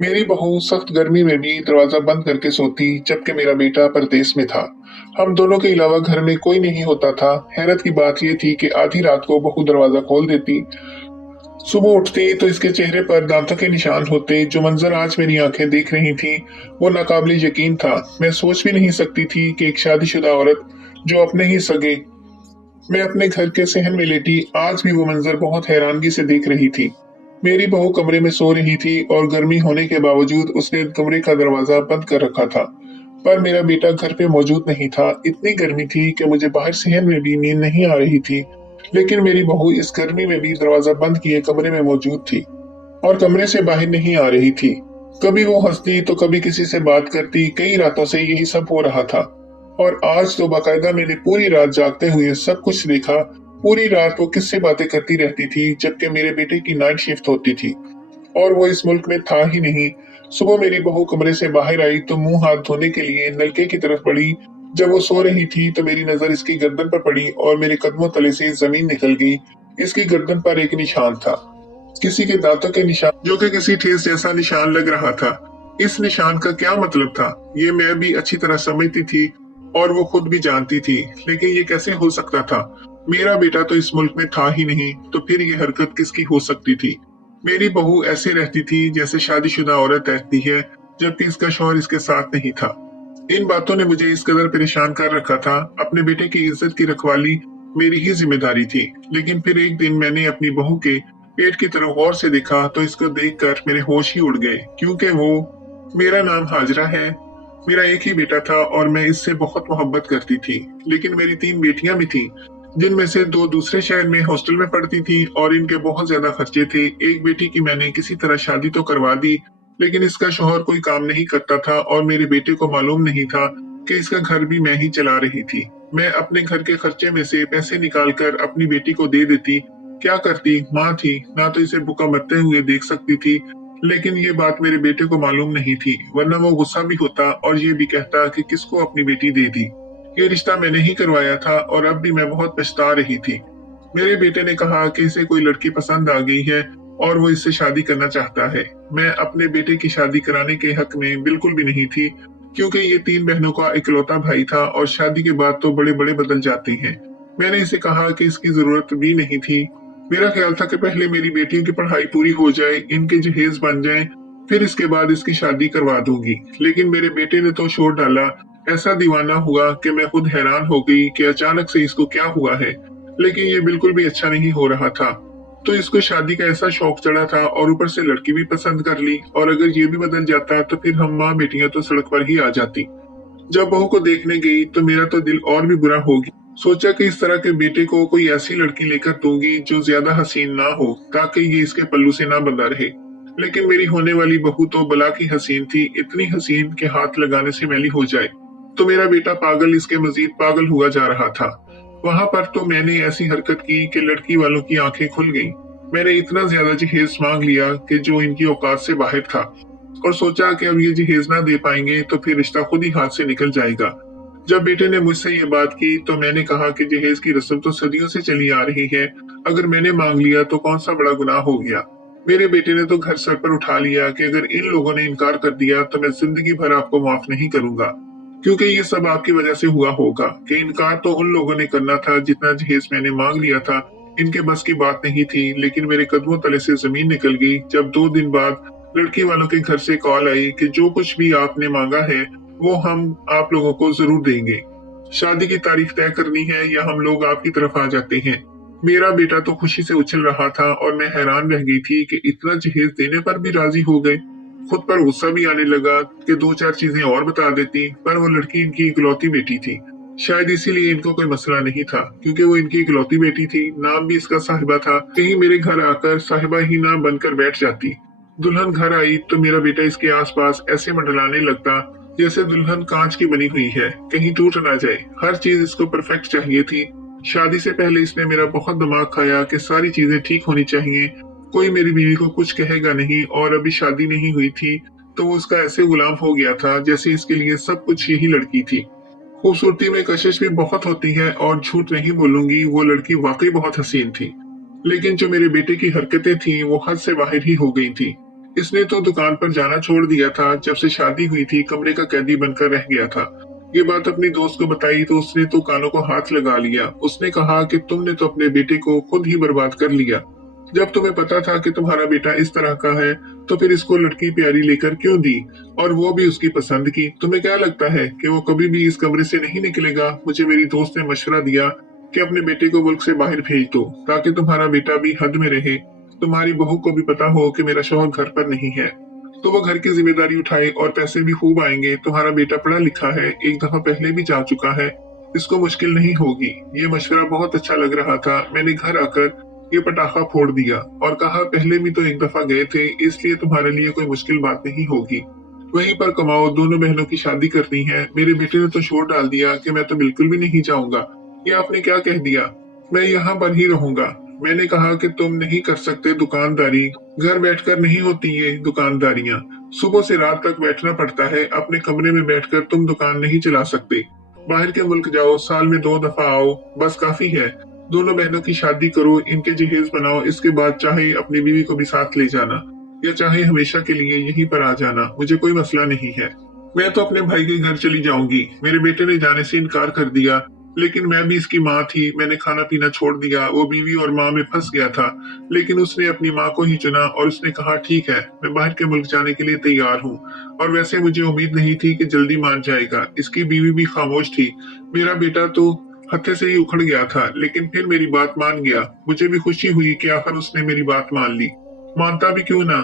मेरी बहू सख्त गर्मी में भी दरवाजा बंद करके सोती, जबकि मेरा बेटा परदेस में था। हम दोनों के अलावा घर में कोई नहीं होता था। हैरत की बात यह थी कि आधी रात को बहू दरवाजा खोल देती। सुबह उठती तो इसके चेहरे पर दांतों के निशान होते। जो मंजर आज मेरी आंखें देख रही थी, वो नाकाबिल यकीन था। मैं सोच भी नहीं सकती थी कि एक शादीशुदा औरत, जो अपने ही सगे मैं अपने घर के सहन में लेटी, आज भी वो मंजर बहुत हैरानगी से देख रही थी। मेरी बहू कमरे में सो रही थी और गर्मी होने के बावजूद उसने कमरे का दरवाजा बंद कर रखा था। पर मेरा बेटा घर पे मौजूद नहीं था। इतनी गर्मी थी कि मुझे बाहर सहन में भी नींद नहीं आ रही थी। लेकिन मेरी बहू इस गर्मी में भी दरवाजा बंद किए कमरे में मौजूद थी और कमरे से बाहर नहीं आ रही थी। कभी वो हंसती तो कभी किसी से बात करती। कई रातों से यही सब हो रहा था और आज तो बाकायदा मैंने पूरी रात जागते हुए सब कुछ देखा। पूरी रात वो किससे बातें करती रहती थी, जबकि मेरे बेटे की नाइट शिफ्ट होती थी और वो इस मुल्क में था ही नहीं। सुबह मेरी बहू कमरे से बाहर आई तो मुंह हाथ धोने के लिए नलके की तरफ बढ़ी। जब वो सो रही थी तो मेरी नजर इसकी गर्दन पर पड़ी और मेरे कदमों तले से जमीन निकल गई। इसकी गर्दन पर एक निशान था, किसी के दांतों के निशान, जो कि किसी ठेस जैसा निशान लग रहा था। इस निशान का क्या मतलब था, ये मैं भी अच्छी तरह समझती थी और वो खुद भी जानती थी। लेकिन ये कैसे हो सकता था? मेरा बेटा तो इस मुल्क में था ही नहीं, तो फिर ये हरकत किसकी हो सकती थी? मेरी बहू ऐसे रहती थी जैसे शादीशुदा औरत रहती है, जबकि इसका शौहर इसके साथ नहीं था। इन बातों ने मुझे इस कदर परेशान कर रखा था। अपने बेटे की इज्जत की रखवाली मेरी ही जिम्मेदारी थी। लेकिन फिर एक दिन मैंने अपनी बहू के पेट की तरफ गौर से देखा तो इसको देखकर मेरे होश ही उड़ गए, क्योंकि वो, मेरा नाम हाजरा है, मेरा एक ही बेटा था और मैं इससे बहुत मोहब्बत करती थी। लेकिन मेरी 3 बेटियां भी थीं, जिनमें से 2 दूसरे शहर में हॉस्टल में पढ़ती थी और इनके बहुत ज्यादा खर्चे थे। एक बेटी की मैंने किसी तरह शादी तो करवा दी, लेकिन इसका शौहर कोई काम नहीं करता था और मेरे बेटे को मालूम नहीं था कि इसका घर भी मैं ही चला रही थी। मैं अपने घर के खर्चे में से पैसे निकालकर अपनी बेटी को दे देती। क्या करती, माँ थी, ना तो इसे भूखा मरते हुए देख सकती थी। लेकिन ये बात मेरे बेटे को मालूम नहीं थी, वरना वो गुस्सा भी होता और ये भी कहता कि किसको अपनी बेटी दे दी। ये रिश्ता मैंने ही करवाया था और अब भी मैं बहुत पछता रही थी। मेरे बेटे ने कहा कि इसे कोई लड़की पसंद आ गई है और वो इससे शादी करना चाहता है। मैं अपने बेटे की शादी कराने के हक में बिल्कुल भी नहीं थी, क्योंकि ये 3 बहनों का इकलौता भाई था और शादी के बाद तो बड़े बड़े बदल जाते हैं। मैंने इसे कहा कि इसकी जरूरत भी नहीं थी। मेरा ख्याल था कि पहले मेरी बेटियों की पढ़ाई पूरी हो जाए, इनके जहेज बन जाए, फिर इसके बाद इसकी शादी करवा दूंगी। लेकिन मेरे बेटे ने तो शोर डाला। ऐसा दीवाना हुआ कि मैं खुद हैरान हो गई कि अचानक से इसको क्या हुआ है। लेकिन ये बिल्कुल भी अच्छा नहीं हो रहा था। तो इसको शादी का ऐसा शौक चढ़ा था और ऊपर से लड़की भी पसंद कर ली, और अगर ये भी बदल जाता तो फिर हम माँ बेटियां तो सड़क पर ही आ जाती। जब बहू को देखने गई तो मेरा तो दिल और भी बुरा हो गया। सोचा कि इस तरह के बेटे को कोई ऐसी लड़की लेकर दूंगी जो ज्यादा हसीन ना हो, ताकि ये इसके पल्लू से ना बंधा रहे। लेकिन मेरी होने वाली बहू तो बला की हसीन थी, इतनी हसीन कि हाथ लगाने से मैली हो जाए। तो मेरा बेटा पागल इसके मजीद पागल हुआ जा रहा था। वहां पर तो मैंने ऐसी हरकत की कि लड़की वालों की आंखें खुल गईं। मैंने इतना ज्यादा जहेज मांग लिया कि जो इनकी औकात से बाहर था, और सोचा कि अब ये जहेज ना दे पाएंगे तो फिर रिश्ता खुद ही हाथ से निकल जाएगा। जब बेटे ने मुझसे ये बात की तो मैंने कहा कि जहेज की रस्म तो सदियों से चली आ रही है, अगर मैंने मांग लिया तो कौन सा बड़ा गुनाह हो गया। मेरे बेटे ने तो घर सर पर उठा लिया कि अगर इन लोगों ने इनकार कर दिया तो मैं जिंदगी भर आपको माफ नहीं करूंगा, क्योंकि ये सब आपकी वजह से हुआ होगा। कि इनकार तो उन लोगों ने करना था जितना जहेज मैंने मांग लिया था, इनके बस की बात नहीं थी। लेकिन मेरे कदमों तले से जमीन निकल गई जब 2 दिन बाद लड़की वालों के घर से कॉल आई कि जो कुछ भी आपने मांगा है वो हम आप लोगों को जरूर देंगे। शादी की तारीख तय करनी है या हम लोग आपकी तरफ आ जाते हैं। मेरा बेटा तो खुशी से उछल रहा था और मैं हैरान रह गई थी कि इतना जहेज देने पर भी राजी हो गए। खुद पर गुस्सा भी आने लगा कि 2-4 चीजें और बता देती, पर वो लड़की इनकी इकलौती बेटी थी। शायद इसीलिए इनको कोई मसला नहीं था, क्योंकि वो इनकी इकलौती बेटी थी। नाम भी इसका साहिबा था। कहीं मेरे घर आकर साहिबा ही ना बनकर बैठ जाती। दुल्हन घर आई तो मेरा बेटा इसके आसपास ऐसे मंडलाने लगता जैसे दुल्हन कांच की बनी हुई है, कहीं टूट ना जाए। हर चीज इसको परफेक्ट चाहिए थी। शादी से पहले इसने मेरा बहुत दिमाग खाया कि सारी चीजें ठीक होनी चाहिए, कोई मेरी बीवी को कुछ कहेगा नहीं। और अभी शादी नहीं हुई थी तो वो उसका ऐसे गुलाम हो गया था जैसे इसके लिए सब कुछ यही लड़की थी। खूबसूरती में कशिश भी बहुत होती है और झूठ नहीं बोलूंगी, वो लड़की वाकई बहुत हसीन थी। लेकिन जो मेरे बेटे की हरकतें थी वो हद से बाहर ही हो गई थी। इसने तो दुकान पर जाना छोड़ दिया था, जब से शादी हुई थी कमरे का कैदी बनकर रह गया था। ये बात अपनी दोस्त को बताई तो उसने तो कानों को हाथ लगा लिया। उसने कहा कि तुमने तो अपने बेटे को खुद ही बर्बाद कर लिया। जब तुम्हें पता था कि तुम्हारा बेटा इस तरह का है, तो फिर इसको लड़की प्यारी लेकर क्यों दी, और वो भी उसकी पसंद की। तुम्हें क्या लगता है कि वो कभी भी इस कमरे से नहीं निकलेगा? मुझे मेरी दोस्त ने मशवरा दिया कि अपने बेटे को मुल्क से बाहर भेज दो, ताकि तुम्हारा बेटा भी हद में रहे। तुम्हारी बहू को भी पता हो कि मेरा शौहर घर पर नहीं है, तो वो घर की जिम्मेदारी उठाए और पैसे भी खूब आएंगे। तुम्हारा बेटा पढ़ा लिखा है, एक दफा पहले भी जा चुका है, इसको मुश्किल नहीं होगी। ये मशवरा बहुत अच्छा लग रहा था। मैंने घर आकर ये पटाखा फोड़ दिया और कहा, पहले भी तो एक दफा गए थे, इसलिए तुम्हारे लिए कोई मुश्किल बात नहीं होगी। वहीं पर कमाओ, दोनों बहनों की शादी करनी है। मेरे बेटे ने तो शोर डाल दिया कि मैं तो बिल्कुल भी नहीं जाऊंगा। ये आपने क्या कह दिया? मैं यहाँ पर ही रहूंगा। मैंने कहा कि तुम नहीं कर सकते दुकानदारी, घर बैठकर नहीं होती ये दुकानदारियां। सुबह से रात तक बैठना पड़ता है। अपने कमरे में बैठकर तुम दुकान नहीं चला सकते। बाहर के मुल्क जाओ, साल में 2 दफा आओ, बस काफी है। दोनों बहनों की शादी करो, इनके जहेज बनाओ, इसके बाद चाहे अपनी बीवी को भी साथ ले जाना, या चाहे हमेशा के लिए यहीं पर आ जाना, मुझे कोई मसला नहीं है। मैं तो अपने भाई के घर चली जाऊंगी। मेरे बेटे ने जाने से इनकार कर दिया, लेकिन मैं भी इसकी माँ थी। मैंने खाना पीना छोड़ दिया। वो बीवी और माँ में फंस गया था, लेकिन उसने अपनी माँ को ही चुना और उसने कहा, ठीक है, मैं बाहर के मुल्क जाने के लिए तैयार हूँ। और वैसे मुझे उम्मीद नहीं थी कि जल्दी मान जाएगा। इसकी बीवी भी खामोश थी। मेरा बेटा तो हत्थे से ही उखड़ गया था, लेकिन फिर मेरी बात मान गया। मुझे भी खुशी हुई कि आखिर उसने मेरी बात मान ली। मानता भी क्यों ना,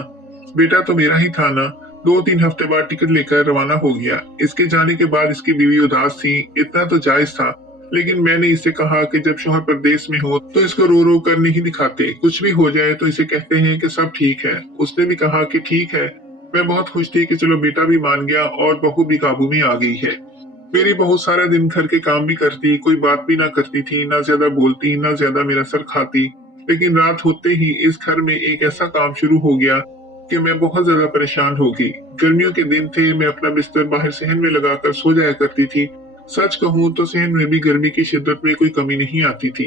बेटा तो मेरा ही था ना। 2-3 हफ्ते बाद टिकट लेकर रवाना हो गया। इसके जाने के बाद इसकी बीवी उदास थी, इतना तो जायज था। लेकिन मैंने इसे कहा कि जब शौहर परदेश में हो तो इसको रो रो कर नहीं दिखाते, कुछ भी हो जाए तो इसे कहते हैं कि सब ठीक है। उसने भी कहा कि ठीक है। मैं बहुत खुश थी कि चलो बेटा भी मान गया और बहू भी काबू में आ गई है। मेरी बहू सारा दिन घर के काम भी करती, कोई बात भी ना करती थी, ना ज्यादा बोलती, ना ज्यादा मेरा सर खाती। लेकिन रात होते ही इस घर में एक ऐसा काम शुरू हो गया कि मैं बहुत ज्यादा परेशान हो गई। गर्मियों के दिन थे, मैं अपना बिस्तर बाहर सहन में लगाकर सो जाया करती थी। सच कहूँ तो सहन में भी गर्मी की शिद्दत में कोई कमी नहीं आती थी।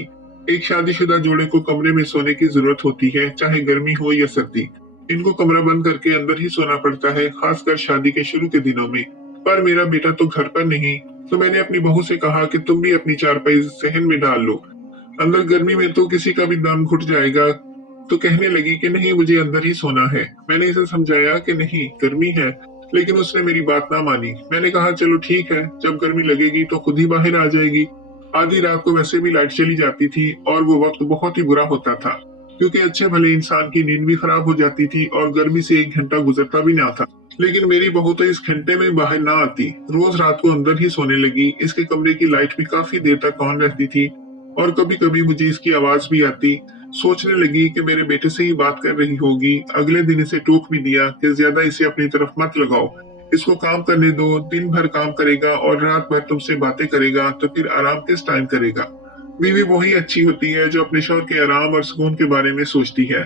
एक शादीशुदा जोड़े को कमरे में सोने की जरूरत होती है, चाहे गर्मी हो या सर्दी। इनको कमरा बंद करके अंदर ही सोना पड़ता है, खासकर शादी के शुरू के दिनों में। पर मेरा बेटा तो घर पर नहीं, तो मैंने अपनी बहू से कहा कि तुम भी अपनी चारपाई सहन में डाल लो, अंदर गर्मी में तो किसी का भी दम घुट जाएगा। तो कहने लगी कि नहीं, मुझे अंदर ही सोना है। मैंने इसे समझाया कि नहीं, गर्मी है, लेकिन उसने मेरी बात ना मानी। मैंने कहा, चलो ठीक है, जब गर्मी लगेगी तो खुद ही बाहर आ जाएगी। आधी रात को वैसे भी लाइट चली जाती थी और वो वक्त बहुत ही बुरा होता था, क्योंकि अच्छे भले इंसान की नींद भी खराब हो जाती थी और गर्मी से 1 घंटा गुजरता भी ना था। लेकिन मेरी बहू तो इस घंटे में बाहर ना आती, रोज रात को अंदर ही सोने लगी। इसके कमरे की लाइट भी काफी देर तक ऑन रहती थी और कभी कभी मुझे इसकी आवाज भी आती। सोचने लगी कि मेरे बेटे से ही बात कर रही होगी। अगले दिन इसे टोक भी दिया कि ज्यादा इसे अपनी तरफ मत लगाओ, इसको काम करने दो। दिन भर काम करेगा और रात भर तुमसे बातें करेगा, तो फिर आराम किस टाइम करेगा? बीवी वही अच्छी होती है जो अपने शौहर के आराम और सुकून के बारे में सोचती है।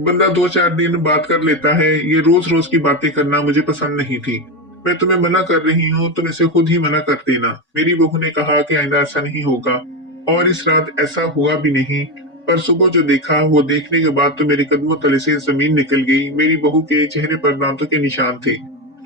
बंदा 2-4 दिन बात कर लेता है, ये रोज रोज की बातें करना मुझे पसंद नहीं थी। मैं तुम्हें मना कर रही हूँ, तुम इसे खुद ही मना कर देना। मेरी बहू ने कहा कि आइंदा ऐसा नहीं होगा, और इस रात ऐसा हुआ भी नहीं। पर सुबह जो देखा, वो देखने के बाद तो मेरे कदमों तले से जमीन निकल गई। मेरी बहू के चेहरे पर दांतों के निशान थे,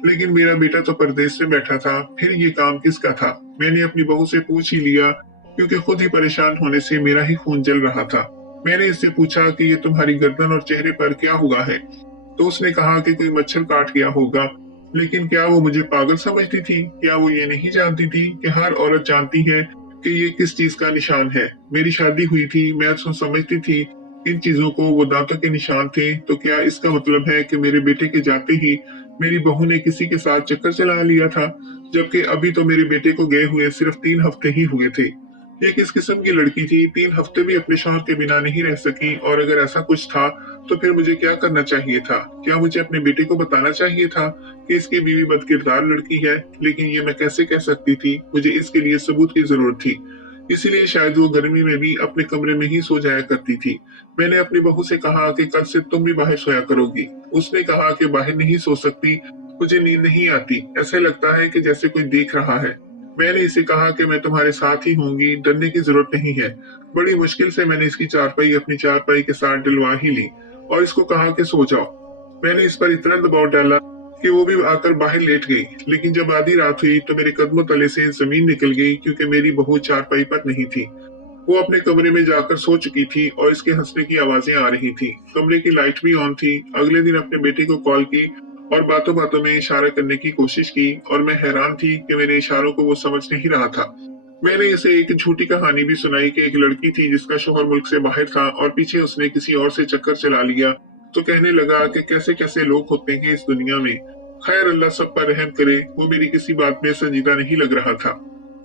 लेकिन मेरा बेटा तो परदेश में बैठा था। फिर ये काम किसका था? मैंने अपनी बहू से पूछ ही लिया, क्योंकि खुद ही परेशान होने से मेरा ही खून जल रहा था। मैंने इससे पूछा कि ये तुम्हारी गर्दन और चेहरे पर क्या हुआ है? तो उसने कहा कि कोई मच्छर काट गया होगा। लेकिन क्या वो मुझे पागल समझती थी? क्या वो ये नहीं जानती थी कि हर औरत जानती है कि ये किस चीज का निशान है? मेरी शादी हुई थी, मैं तो समझती थी इन चीजों को, वो दांतों के निशान थे। तो क्या इसका मतलब है कि मेरे बेटे के जाते ही मेरी बहू ने किसी के साथ चक्कर चला लिया था? जबकि अभी तो मेरे बेटे को गए हुए सिर्फ 3 हफ्ते ही हुए थे। ये किस किस्म की लड़की थी? 3 हफ्ते भी अपने शौहर के बिना नहीं रह सकी। और अगर ऐसा कुछ था तो फिर मुझे क्या करना चाहिए था? क्या मुझे अपने बेटे को बताना चाहिए था कि इसकी बीवी बदकिरदार लड़की है? लेकिन ये मैं कैसे कह सकती थी? मुझे इसके लिए सबूत की जरूरत थी। इसीलिए शायद वो गर्मी में भी अपने कमरे में ही सो जाया करती थी। मैंने अपनी बहू से कहा कि कल से तुम भी बाहर सोया करोगी। उसने कहा कि बाहर नहीं सो सकती, मुझे नींद नहीं आती, ऐसे लगता है कि जैसे कोई देख रहा है। मैंने इसे कहा कि मैं तुम्हारे साथ ही होंगी, डरने की जरूरत नहीं है। बड़ी मुश्किल से मैंने इसकी चारपाई अपनी चारपाई के साथ डलवा ही ली और इसको कहा कि सो जाओ। मैंने इस पर इतना दबाव डाला कि वो भी आकर बाहर लेट गई। लेकिन जब आधी रात हुई तो मेरे कदमों तले से जमीन निकल गई, क्योंकि मेरी बहू चारपाई पर नहीं थी। वो अपने कमरे में जाकर सो चुकी थी और इसके हंसने की आवाजें आ रही थी। कमरे की लाइट भी ऑन थी। अगले दिन अपने बेटे को कॉल की और बातों बातों में इशारा करने की कोशिश की, और मैं हैरान थी कि मेरे इशारों को वो समझ नहीं रहा था। मैंने इसे एक झूठी कहानी भी सुनाई कि एक लड़की थी जिसका शौहर मुल्क से बाहर था और पीछे उसने किसी और से चक्कर चला लिया। तो कहने लगा कि कैसे कैसे लोग होते हैं इस दुनिया में। खैर, अल्लाह सब पर रहम करे। वो मेरी किसी बात में संजीदा नहीं लग रहा था।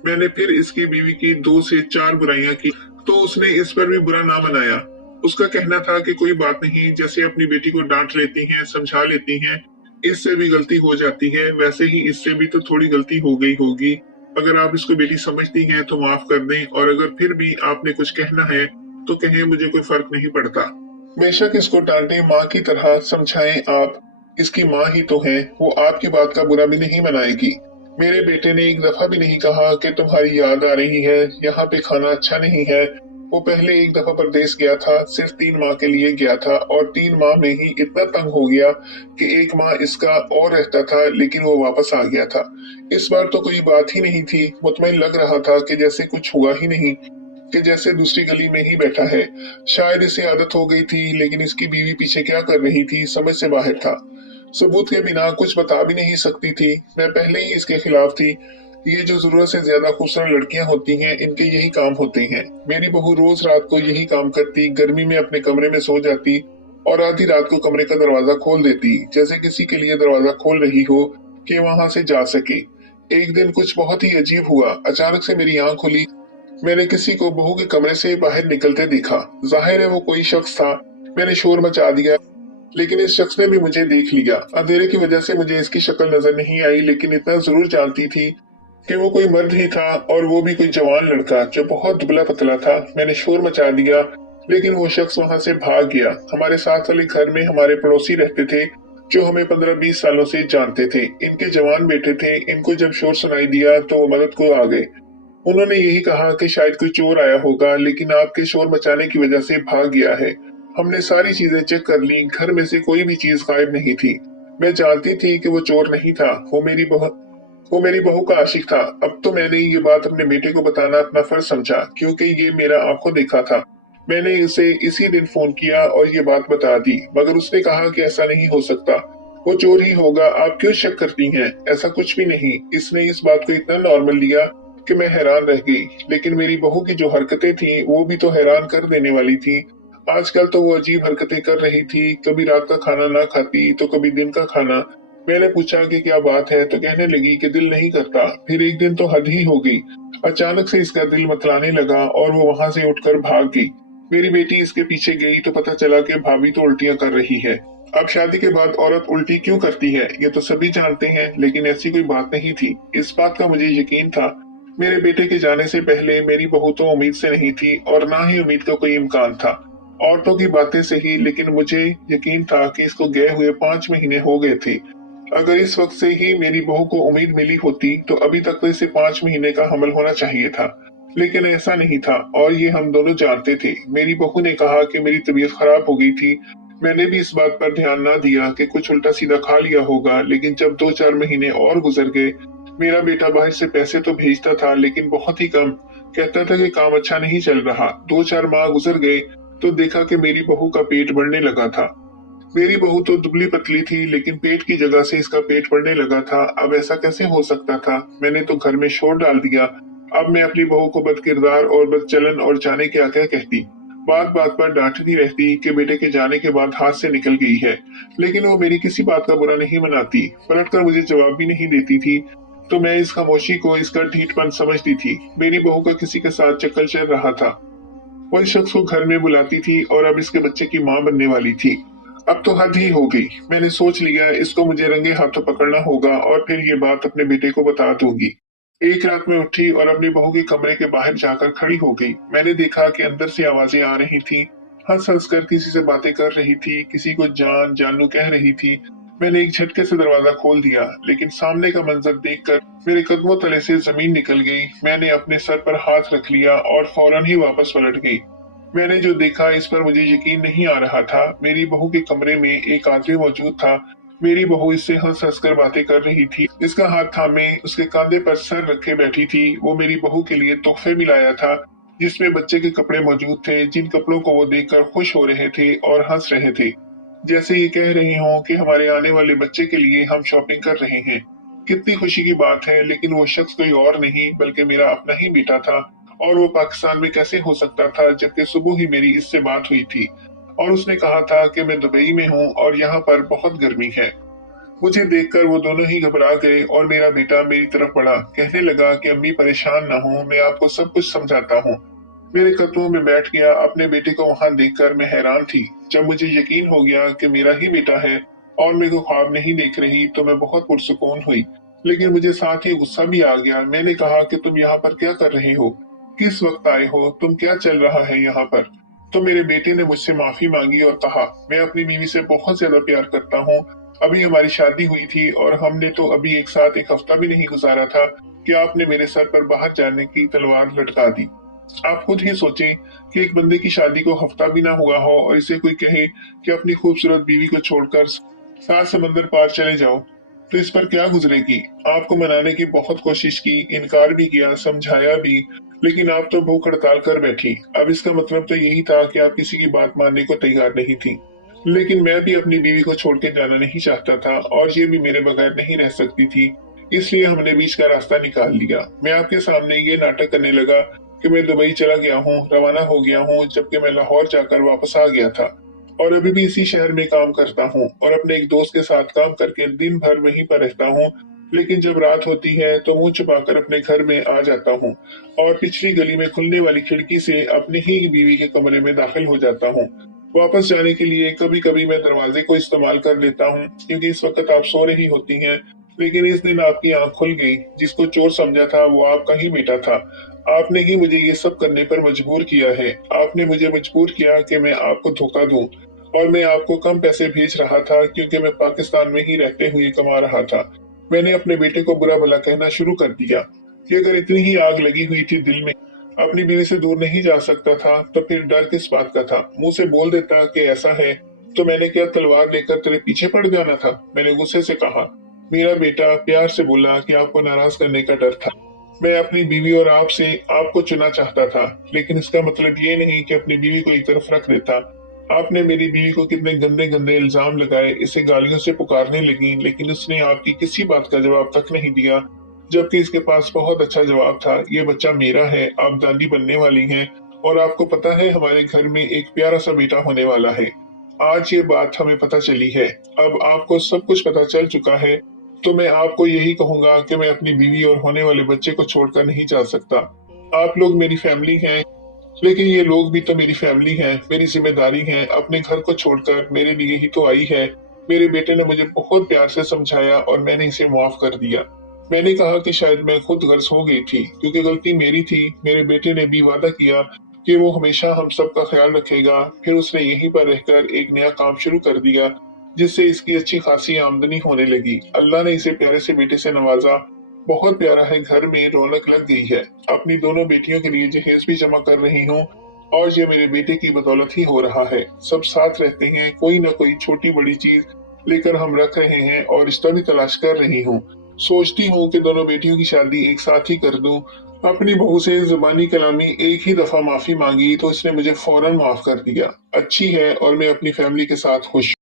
मैंने फिर इसकी बीवी की 2 से 4 बुराइयां की, तो उसने इस पर भी बुरा ना मनाया। उसका कहना था कि कोई बात नहीं, जैसे अपनी बेटी को डांट लेती हैं, समझा लेती हैं, इससे भी गलती हो जाती है, वैसे ही इससे भी तो थोड़ी गलती हो गई होगी। अगर आप इसको बेटी समझती हैं तो माफ कर दें, और अगर फिर भी आपने कुछ कहना है तो कहें, मुझे कोई फर्क नहीं पड़ता। बेशक इसको डांटे, माँ की तरह समझाएं। आप इसकी माँ ही तो हैं, वो आपकी बात का बुरा भी नहीं मनाएगी। मेरे बेटे ने एक दफा भी नहीं कहा कि तुम्हारी याद आ रही है, यहाँ पे खाना अच्छा नहीं है। वो पहले एक दफा परदेश गया था, सिर्फ 3 माह के लिए गया था, और 3 माह में ही इतना तंग हो गया कि 1 माह इसका और रहता था, लेकिन वो वापस आ गया था। इस बार तो कोई बात ही नहीं थी। मुतमईन लग रहा था कि जैसे कुछ हुआ ही नहीं, कि जैसे दूसरी गली में ही बैठा है। शायद इसे आदत हो गई थी, लेकिन इसकी बीवी पीछे क्या कर रही थी समझ से बाहर था। सबूत के बिना कुछ बता भी नहीं सकती थी। मैं पहले ही इसके खिलाफ थी। ये जो जरूरत से ज्यादा खूबसूरत लड़कियां होती हैं, इनके यही काम होते हैं। मेरी बहू रोज रात को यही काम करती, गर्मी में अपने कमरे में सो जाती और आधी रात को कमरे का दरवाजा खोल देती, जैसे किसी के लिए दरवाजा खोल रही हो कि वहां से जा सके। एक दिन कुछ बहुत ही अजीब हुआ। अचानक से मेरी आंख खुली। मैंने किसी को बहू के कमरे से बाहर निकलते देखा। जाहिर है वो कोई शख्स था। मैंने शोर मचा दिया, लेकिन इस शख्स ने भी मुझे देख लिया। अंधेरे की वजह से मुझे इसकी शक्ल नजर नहीं आई, लेकिन इतना जरूर जानती थी कि वो कोई मर्द ही था, और वो भी कोई जवान लड़का जो बहुत दुबला पतला था। मैंने शोर मचा दिया, लेकिन वो शख्स वहां से भाग गया। हमारे साथ वाले घर में हमारे पड़ोसी रहते थे, जो हमें 15-20 सालों से जानते थे। इनके जवान बेटे थे। इनको जब शोर सुनाई दिया तो वो मदद को आ गए। उन्होंने यही कहा कि शायद कोई चोर आया होगा, लेकिन आपके शोर मचाने की वजह से भाग गया है। हमने सारी चीजें चेक कर ली, घर में से कोई भी चीज गायब नहीं थी। मैं जानती थी कि वो चोर नहीं था, वो मेरी बहू का आशिक था। अब तो मैंने ये बात अपने बेटे को बताना अपना फर्ज समझा, क्योंकि ये मेरा आंखों देखा था। मैंने इसे इसी दिन फोन किया और ये बात बता दी, मगर उसने कहा कि ऐसा नहीं हो सकता, वो चोर ही होगा। आप क्यों शक करती हैं? ऐसा कुछ भी नहीं। इसने इस बात को इतना नॉर्मल लिया कि मैं हैरान रह गई। लेकिन मेरी बहू की जो हरकतें थी वो भी तो हैरान कर देने वाली थी। आजकल तो वो अजीब हरकतें कर रही थी। कभी रात का खाना ना खाती तो कभी दिन का खाना। मैंने पूछा कि क्या बात है, तो कहने लगी कि दिल नहीं करता। फिर एक दिन तो हद ही हो गई। अचानक से इसका दिल मतलाने लगा और वो वहां से उठकर भाग गई। मेरी बेटी इसके पीछे गई तो पता चला कि भाभी तो उल्टियां कर रही है। अब शादी के बाद औरत उल्टी क्यों करती है ये तो सभी जानते हैं, लेकिन ऐसी कोई बात नहीं थी। इस बात का मुझे यकीन था। मेरे बेटे के जाने से पहले मेरी बहू तो उम्मीद से नहीं थी, और ना ही उम्मीद का कोई इम्कान था। औरतों की बातें सही, लेकिन मुझे यकीन था कि इसको गए हुए 5 महीने हो गए थे। अगर इस वक्त से ही मेरी बहू को उम्मीद मिली होती तो अभी तक तो इसे 5 महीने का हमल होना चाहिए था। लेकिन ऐसा नहीं था, और ये हम दोनों जानते थे। मेरी बहू ने कहा कि मेरी तबीयत खराब हो गई थी। मैंने भी इस बात पर ध्यान ना दिया कि कुछ उल्टा सीधा खा लिया होगा। लेकिन जब 2-4 महीने और गुजर गए, मेरा बेटा बाहर से पैसे तो भेजता था, लेकिन बहुत ही कम। कहता था कि काम अच्छा नहीं चल रहा। 2-4 माह गुजर गए तो देखा कि मेरी बहू का पेट बढ़ने लगा था। मेरी बहू तो दुबली पतली थी, लेकिन पेट की जगह से इसका पेट बढ़ने लगा था। अब ऐसा कैसे हो सकता था? मैंने तो घर में शोर डाल दिया। अब मैं अपनी बहू को बदकिरदार और बदचलन और जाने क्या क्या कहती। बात बात पर डांटती रहती कि बेटे के जाने के बाद हाथ से निकल गई है, लेकिन वो मेरी किसी बात का बुरा नहीं मनाती। पलट कर मुझे जवाब भी नहीं देती थी। तो मैं इस खामोशी को इसका ढीठपन समझती थी। मेरी बहू का किसी के साथ चक्कर चल रहा था। वो इस शख्स को घर में बुलाती थी और अब इसके बच्चे की माँ बनने वाली थी। अब तो हद ही हो गई। मैंने सोच लिया इसको मुझे रंगे हाथों पकड़ना होगा और फिर ये बात अपने बेटे को बता दूंगी। एक रात में उठी और अपनी बहू के कमरे के बाहर जाकर खड़ी हो गई। मैंने देखा कि अंदर से आवाजें आ रही थी। हंस हंस कर किसी से बातें कर रही थी, किसी को जान जानू कह रही थी। मैंने एक झटके से दरवाजा खोल दिया, लेकिन सामने का मंजर देखकर मेरे कदमों तले से जमीन निकल गई। मैंने अपने सर पर हाथ रख लिया और फौरन ही वापस पलट गई। मैंने जो देखा इस पर मुझे यकीन नहीं आ रहा था। मेरी बहू के कमरे में एक आदमी मौजूद था। मेरी बहू इससे हंस-हंस कर बातें कर रही थी। इसका हाथ थामे उसके कंधे पर सर रखे बैठी थी। वो मेरी बहू के लिए तोहफे भी लाया था, जिसमें बच्चे के कपड़े मौजूद थे, जिन कपड़ों को वो देखकर खुश हो रहे थे और हंस रहे थे। जैसे ये कह रहे हों कि हमारे आने वाले बच्चे के लिए हम शॉपिंग कर रहे हैं। कितनी खुशी की बात है, लेकिन वो शख्स कोई और नहीं बल्कि मेरा अपना ही बेटा था। और वो पाकिस्तान में कैसे हो सकता था, जबकि सुबह ही मेरी इससे बात हुई थी और उसने कहा था कि मैं दुबई में हूँ और यहाँ पर बहुत गर्मी है। मुझे देखकर वो दोनों ही घबरा गए और मेरा बेटा मेरी तरफ बढ़ा, कहने लगा कि अम्मी परेशान ना हो, मैं आपको सब कुछ समझाता हूँ। मेरे कदमों में बैठ गया। अपने बेटे को वहां देखकर मैं हैरान थी। जब मुझे यकीन हो गया कि मेरा ही बेटा है और मेरे को ख्वाब नहीं देख रही, तो मैं बहुत पुरसुकून हुई। लेकिन मुझे साथ ही गुस्सा भी आ गया। मैंने कहा कि तुम यहाँ पर क्या कर रहे हो, किस वक्त आए हो, तुम क्या चल रहा है यहाँ पर। तो मेरे बेटे ने मुझसे माफी मांगी और कहा, मैं अपनी बीवी से बहुत ज्यादा प्यार करता हूँ। अभी हमारी शादी हुई थी और हमने तो अभी एक साथ एक हफ्ता भी नहीं गुजारा था कि आपने मेरे सर पर बाहर जाने की तलवार लटका दी। आप खुद ही सोचें कि एक बंदे की शादी को हफ्ता भी ना हुआ हो और इसे कोई कहे कि अपनी खूबसूरत बीवी को छोड़कर सात समंदर पार चले जाओ, तो इस पर क्या गुजरेगी। आपको मनाने की बहुत कोशिश की, इनकार भी किया, समझाया भी, लेकिन आप तो भूख हड़ताल कर बैठी। अब इसका मतलब तो यही था कि आप किसी की बात मानने को तैयार नहीं थी। लेकिन मैं भी अपनी बीवी को छोड़ के जाना नहीं चाहता था और ये भी मेरे बगैर नहीं रह सकती थी। इसलिए हमने बीच का रास्ता निकाल लिया। मैं आपके सामने ये नाटक करने लगा कि मैं दुबई चला गया हूँ, रवाना हो गया हूँ, जबकि मैं लाहौर जाकर वापस आ गया था और अभी भी इसी शहर में काम करता हूँ और अपने एक दोस्त के साथ काम करके दिन भर वहीं पर रहता हूँ। लेकिन जब रात होती है तो मुंह छुपाकर अपने घर में आ जाता हूँ और पिछली गली में खुलने वाली खिड़की से अपनी ही बीवी के कमरे में दाखिल हो जाता हूँ। वापस जाने के लिए कभी कभी मैं दरवाजे को इस्तेमाल कर लेता हूँ, क्योंकि इस वक्त आप सो रही होती हैं। लेकिन इस दिन आपकी आंख खुल गई। जिसको चोर समझा था वो आपका ही बेटा था। आपने ही मुझे ये सब करने पर मजबूर किया है। आपने मुझे मजबूर किया कि मैं आपको धोखा दूं और मैं आपको कम पैसे भेज रहा था, क्योंकि मैं पाकिस्तान में ही रहते हुए कमा रहा था। मैंने अपने बेटे को बुरा भला कहना शुरू कर दिया कि अगर इतनी ही आग लगी हुई थी दिल में, अपनी बीवी से दूर नहीं जा सकता था, तो फिर डर किस बात का था। मुंह से बोल देता कि ऐसा है, तो मैंने क्या तलवार लेकर तेरे पीछे पड़ जाना था। मैंने गुस्से से कहा। मेरा बेटा प्यार से बोला कि आपको नाराज करने का डर था। मैं अपनी बीवी और आपसे आपको चुना चाहता था, लेकिन इसका मतलब ये नहीं कि अपनी बीवी को एक तरफ रख देता। आपने मेरी बीवी को कितने गंदे गंदे इल्जाम लगाए, इसे गालियों से पुकारने लगी, लेकिन उसने आपकी किसी बात का जवाब तक नहीं दिया, जबकि इसके पास बहुत अच्छा जवाब था। ये बच्चा मेरा है, आप दादी बनने वाली हैं और आपको पता है हमारे घर में एक प्यारा सा बेटा होने वाला है। आज ये बात हमें पता चली है। अब आपको सब कुछ पता चल चुका है, तो मैं आपको यही कहूंगा कि मैं अपनी बीवी और होने वाले बच्चे को छोड़कर नहीं जा सकता। आप लोग मेरी फैमिली हैं, लेकिन ये लोग भी तो मेरी फैमिली हैं, मेरी जिम्मेदारी है। अपने घर को छोड़कर मेरे लिए ही तो आई है। मेरे बेटे ने मुझे बहुत प्यार से समझाया और मैंने इसे माफ कर दिया। मैंने कहा कि शायद मैं खुद गर्ज हो गई थी, क्योंकि गलती मेरी थी। मेरे बेटे ने भी वादा किया कि वो हमेशा हम सबका ख्याल रखेगा। फिर उसने यहीं पर रहकर एक नया काम शुरू कर दिया, जिससे इसकी अच्छी खासी आमदनी होने लगी। अल्लाह ने इसे प्यारे से बेटे से नवाजा। बहुत प्यारा है, घर में रौनक लग गई है। अपनी दोनों बेटियों के लिए जहेज भी जमा कर रही हूँ और ये मेरे बेटे की बदौलत ही हो रहा है। सब साथ रहते हैं, कोई ना कोई छोटी बड़ी चीज लेकर हम रख रहे हैं और रिश्ता भी तलाश कर रही हूँ। सोचती हूँ कि दोनों बेटियों की शादी एक साथ ही कर दूं। अपनी बहू से जुबानी कलामी एक ही दफा माफी मांगी तो इसने मुझे फौरन माफ कर दिया। अच्छी है और मैं अपनी फैमिली के साथ खुश